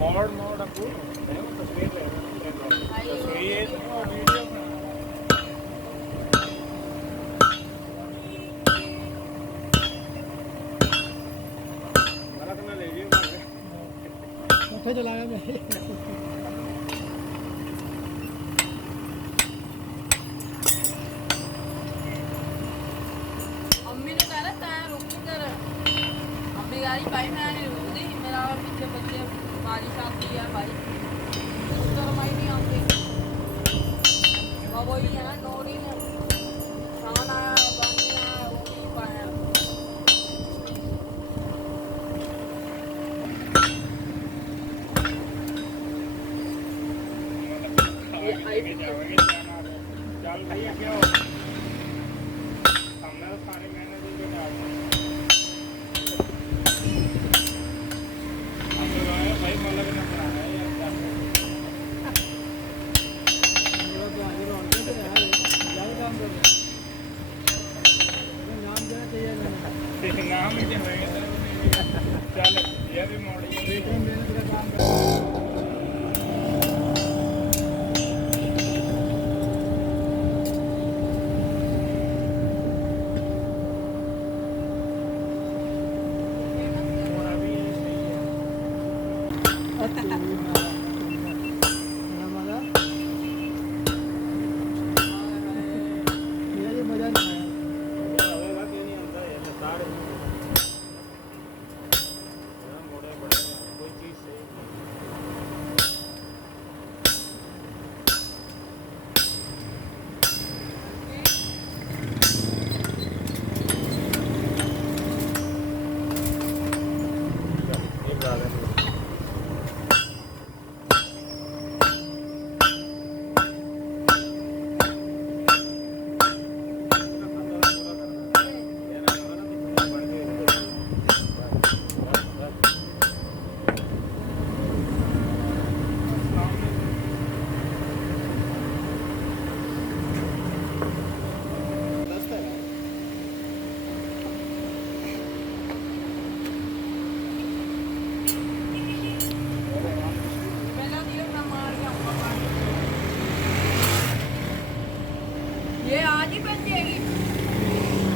मोड़ मोड़ अबू तस्वीर ले तस्वीर वीडियो गलत ना ले लियो उठे चलाया मैं अम्मी ने कहा था रुक कर अम्मी गाड़ी भाई मैं नहीं रुकती मेरा पीछे बच्चे बारिश आती है भाई तो मैं नहीं आती वही है ना नोरी ने खाना आया पानी आया वो नहीं पाया चल भैया क्या हो हमने तो सारी मेहनत ही डाल हम तो आए भाई मतलब ना बना है यार मेरा तो आगे रोड पे है यार काम कर रहे नाम देना चाहिए मैंने नाम ही होएगा चल ये भी मोड़ी बेटे मेहनत का काम कर मजा नहीं पहला दिया मैं मार के आऊंगा ये आज ही बन जाएगी